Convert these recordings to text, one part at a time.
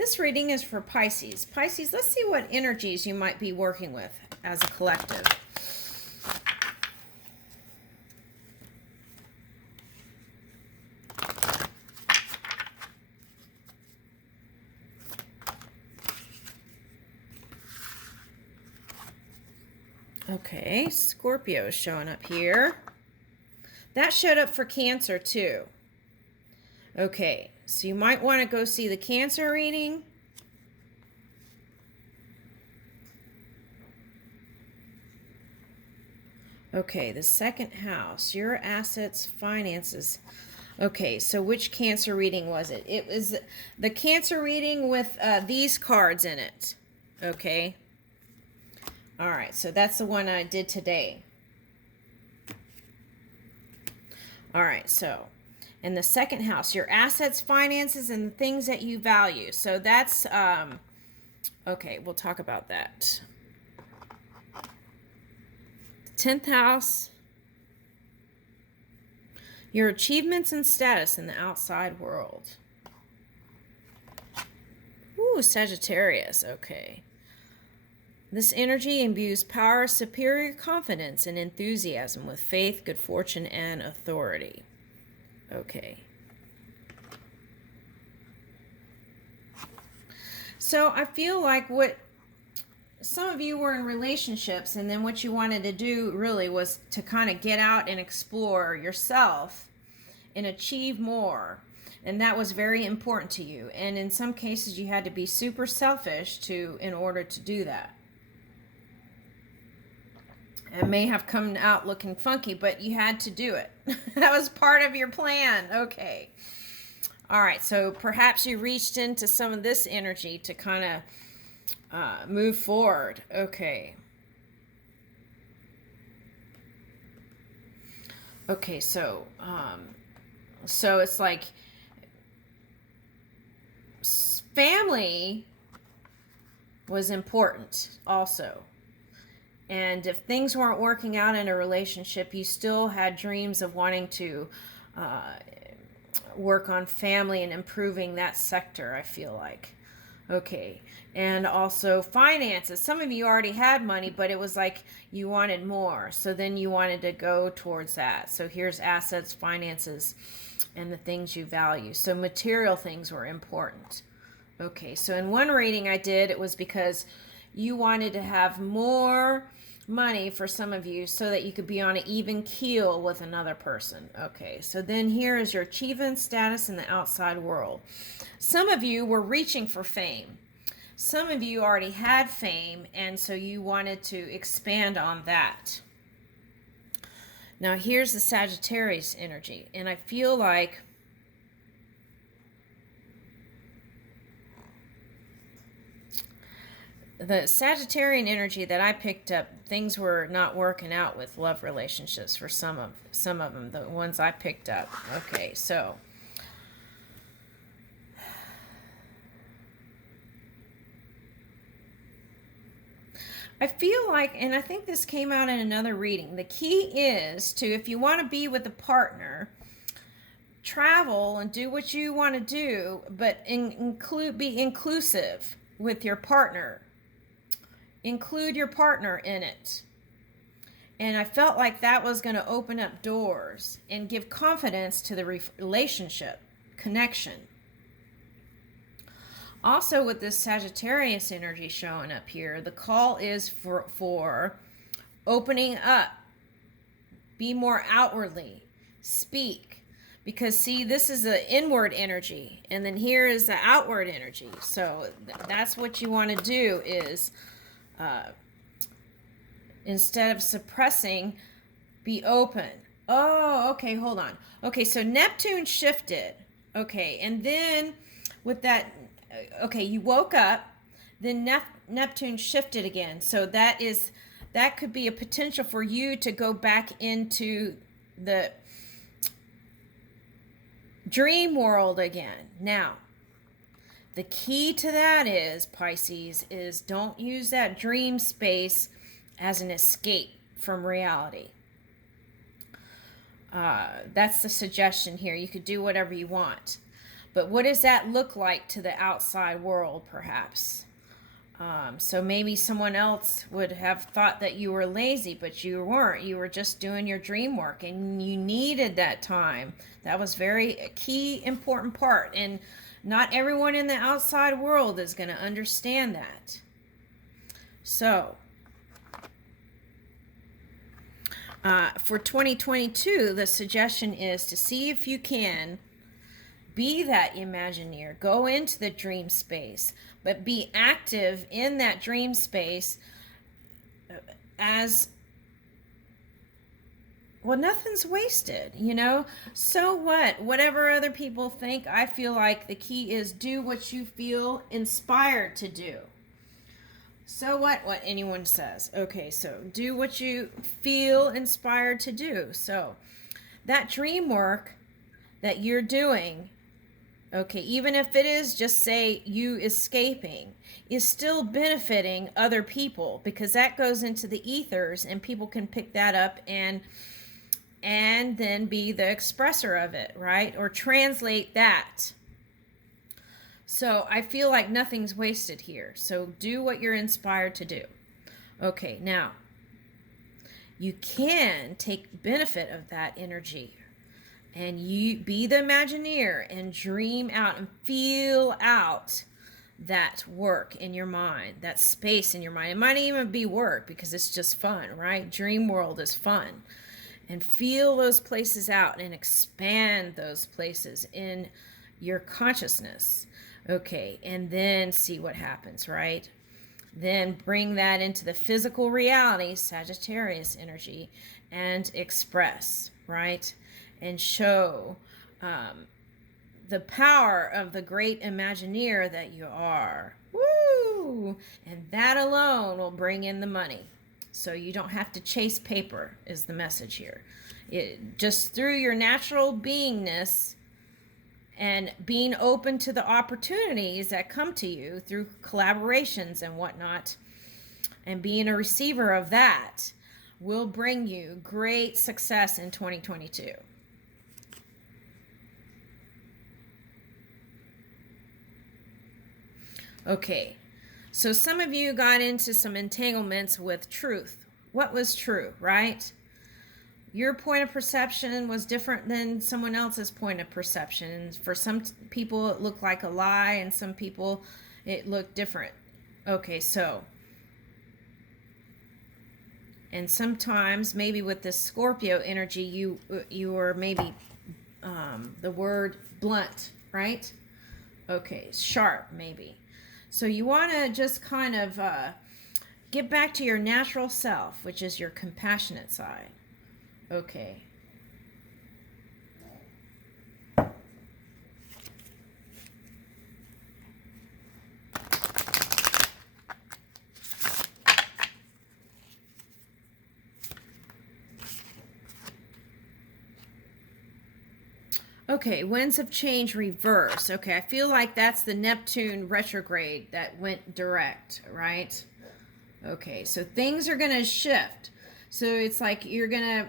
This reading is for Pisces. Pisces, let's see what energies you might be working with as a collective. Okay, Scorpio is showing up here. That showed up for Cancer too. Okay, so you might want to go see the Cancer reading. Okay, the second house, your assets, finances. Okay, so which Cancer reading was it? It was the Cancer reading with these cards in it. Okay. All right, so that's the one I did today. All right, so in the second house, your assets, finances, and the things that you value. So that's, okay, we'll talk about that. 10th house, your achievements and status in the outside world. Ooh, Sagittarius, okay. This energy imbues power, superior confidence, and enthusiasm with faith, good fortune, and authority. Okay. So I feel like what some of you were in relationships, and then what you wanted to do really was to kind of get out and explore yourself and achieve more. And that was very important to you. And in some cases, you had to be super selfish in order to do that. It may have come out looking funky, but you had to do it. That was part of your plan. Okay. All right. So perhaps you reached into some of this energy to kind of move forward. Okay. Okay. So it's like family was important also. And if things weren't working out in a relationship, you still had dreams of wanting to work on family and improving that sector, I feel like. Okay. And also finances. Some of you already had money, but it was like you wanted more. So then you wanted to go towards that. So here's assets, finances, and the things you value. So material things were important. Okay. So in one reading I did, it was because you wanted to have more money for some of you so that you could be on an even keel with another person. Okay, so then here is your achievement status in the outside world. Some of you were reaching for fame. Some of you already had fame, and so you wanted to expand on that. Now here's the Sagittarius energy, and I feel like the Sagittarian energy that I picked up, things were not working out with love relationships for some of them, the ones I picked up. Okay, so I feel like, and I think this came out in another reading, the key is to, if you want to be with a partner, travel and do what you want to do, but be inclusive with your partner. Include your partner in it. And I felt like that was going to open up doors and give confidence to the relationship connection. Also, with this Sagittarius energy showing up here, the call is for opening up. Be more outwardly. Speak. Because, see, this is the inward energy. And then here is the outward energy. So that's what you want to do is, instead of suppressing, be open. Oh, okay, hold on. Okay, so Neptune shifted. Okay, and then with that, okay, you woke up, then Neptune shifted again. So that could be a potential for you to go back into the dream world again. Now, the key to that is, Pisces, is don't use that dream space as an escape from reality. That's the suggestion here. You could do whatever you want. But what does that look like to the outside world, perhaps? So maybe someone else would have thought that you were lazy, but you weren't. You were just doing your dream work, and you needed that time. That was very a key, important part. And not everyone in the outside world is going to understand that. So, for 2022, the suggestion is to see if you can be that Imagineer. Go into the dream space, but be active in that dream space as well. Nothing's wasted, you know? So what? Whatever other people think, I feel like the key is do what you feel inspired to do. So what anyone says. Okay, so do what you feel inspired to do. So that dream work that you're doing, okay, even if it is just say you escaping, is still benefiting other people, because that goes into the ethers and people can pick that up and then be the expressor of it, right? Or translate that. So I feel like nothing's wasted here. So do what you're inspired to do. Okay, now you can take benefit of that energy and you be the Imagineer and dream out and feel out that work in your mind, that space in your mind. It might even be work because it's just fun, right? Dream world is fun. And feel those places out and expand those places in your consciousness. Okay, and then see what happens, right? Then bring that into the physical reality, Sagittarius energy, and express, right? And show the power of the great Imagineer that you are. Woo! And that alone will bring in the money. So you don't have to chase paper, is the message here. Just through your natural beingness and being open to the opportunities that come to you through collaborations and whatnot, and being a receiver of that will bring you great success in 2022. Okay, so some of you got into some entanglements with truth. What was true, right? Your point of perception was different than someone else's point of perception. And for some people, it looked like a lie, and some people, it looked different. Okay, so, and sometimes maybe with this Scorpio energy, you were maybe the word blunt, right? Okay, sharp maybe. So you want to just kind of get back to your natural self, which is your compassionate side. Okay. Okay, winds of change reverse. Okay, I feel like that's the Neptune retrograde that went direct, right? Okay, so things are going to shift. So it's like you're going to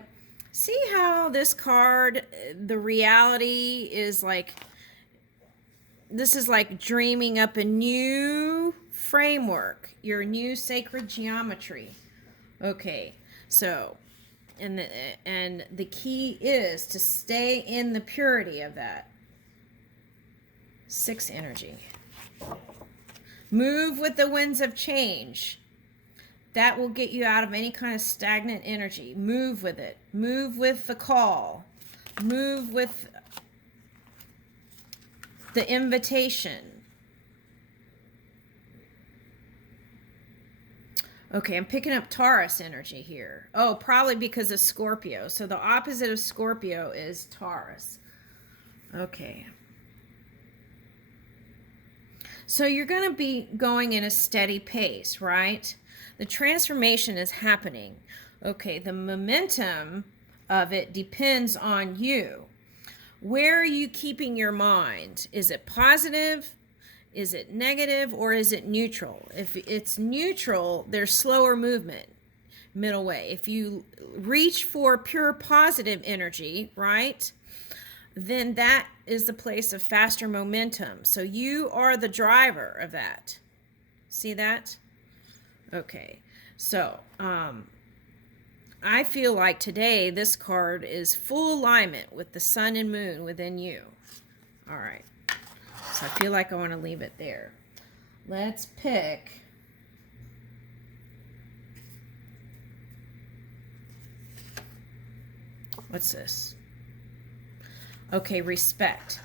see how this card, the reality is like, this is like dreaming up a new framework, your new sacred geometry. Okay, so, and the key is to stay in the purity of that. 6 energy. Move with the winds of change. That will get you out of any kind of stagnant energy. Move with it. Move with the call. Move with the invitation. Okay, I'm picking up Taurus energy here. Oh, probably because of Scorpio. So the opposite of Scorpio is Taurus. Okay. So you're going to be going in a steady pace, right? The transformation is happening. Okay, the momentum of it depends on you. Where are you keeping your mind? Is it positive? Is it negative? Or is it neutral? If it's neutral, there's slower movement, middle way. If you reach for pure positive energy, right? then that is the place of faster momentum. So you are the driver of that. See that? Okay. So, I feel like today this card is full alignment with the sun and moon within you. All right. So I feel like I want to leave it there. Let's pick. What's this? Okay, respect.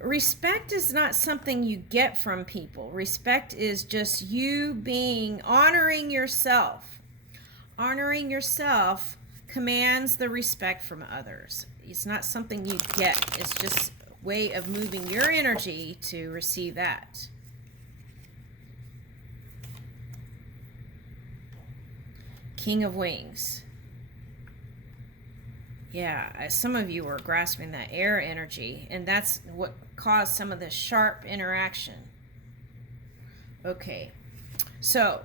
Respect is not something you get from people. Respect is just you honoring yourself. Honoring yourself commands the respect from others. It's not something you get. It's just a way of moving your energy to receive that. King of Wings. Yeah, some of you are grasping that air energy, and that's what caused some of this sharp interaction. Okay, so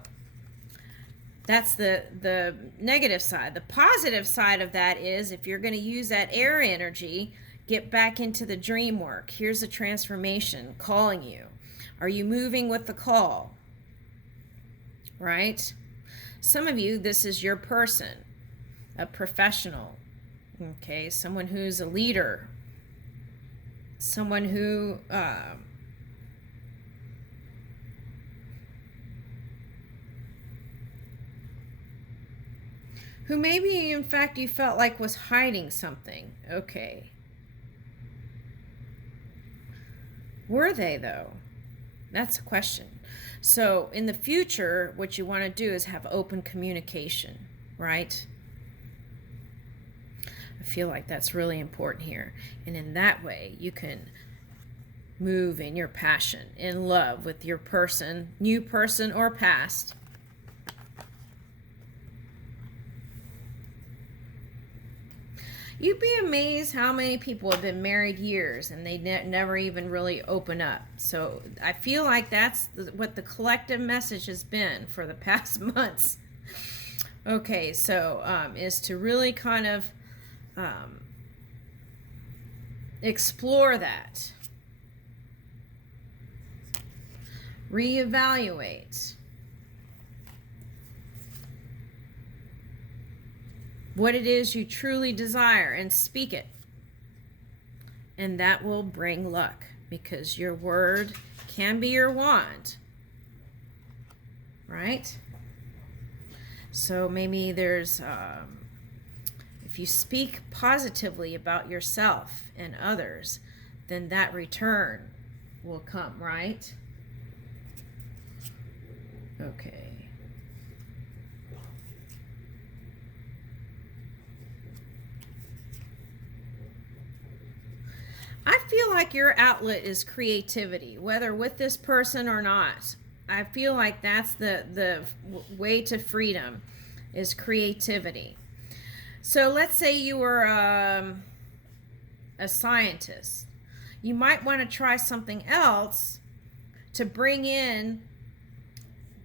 that's the negative side. The positive side of that is if you're going to use that air energy, get back into the dream work. Here's a transformation calling you. Are you moving with the call? Right? Some of you, this is your person, a professional. Okay, someone who's a leader, someone who maybe in fact you felt like was hiding something. Okay. Were they though? That's a question. So in the future, what you want to do is have open communication, right? I feel like that's really important here. And in that way, you can move in your passion, in love with your person, new person or past. You'd be amazed how many people have been married years and they never even really open up. So I feel like that's what the collective message has been for the past months. Okay, so is to really kind of explore that. Reevaluate what it is you truly desire and speak it. And that will bring luck because your word can be your wand. Right? So maybe there's if you speak positively about yourself and others, then that return will come, right? Okay. I feel like your outlet is creativity, whether with this person or not. I feel like that's the way to freedom is creativity. So let's say you were a scientist. You might want to try something else to bring in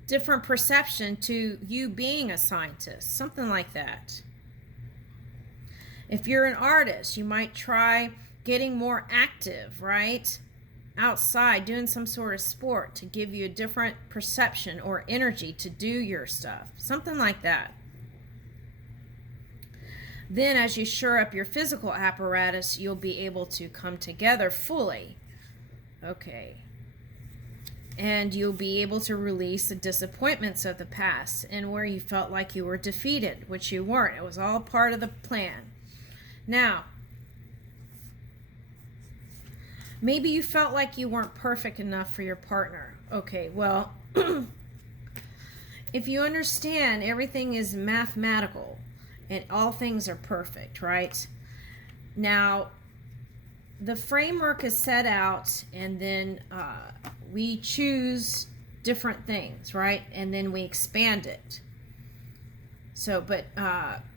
different perception to you being a scientist, something like that. If you're an artist, you might try getting more active, right? Outside, doing some sort of sport to give you a different perception or energy to do your stuff, something like that. Then as you shore up your physical apparatus, you'll be able to come together fully. Okay. And you'll be able to release the disappointments of the past and where you felt like you were defeated, which you weren't. It was all part of the plan. Now, maybe you felt like you weren't perfect enough for your partner. Okay, well, if you understand everything is mathematical and all things are perfect, right? Now, the framework is set out and then we choose different things, right? And then we expand it. So, but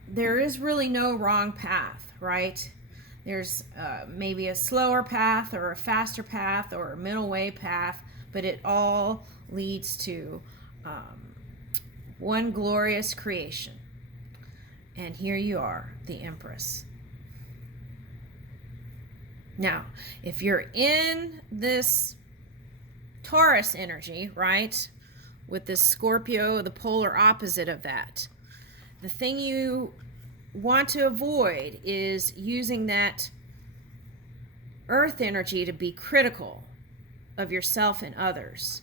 there is really no wrong path, right? There's maybe a slower path or a faster path or a middle way path, but it all leads to one glorious creation. And here you are, the Empress. Now, if you're in this Taurus energy, right, with this Scorpio, the polar opposite of that, the thing you want to avoid is using that earth energy to be critical of yourself and others.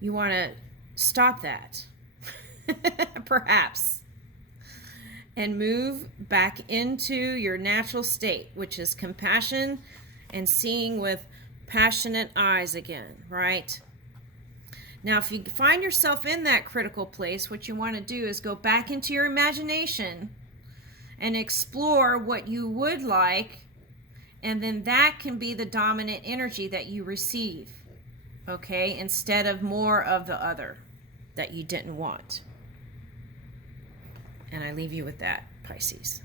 You want to stop that, perhaps, and move back into your natural state, which is compassion and seeing with passionate eyes again, right? Now, if you find yourself in that critical place, what you want to do is go back into your imagination and explore what you would like, and then that can be the dominant energy that you receive, okay, instead of more of the other that you didn't want. And I leave you with that, Pisces.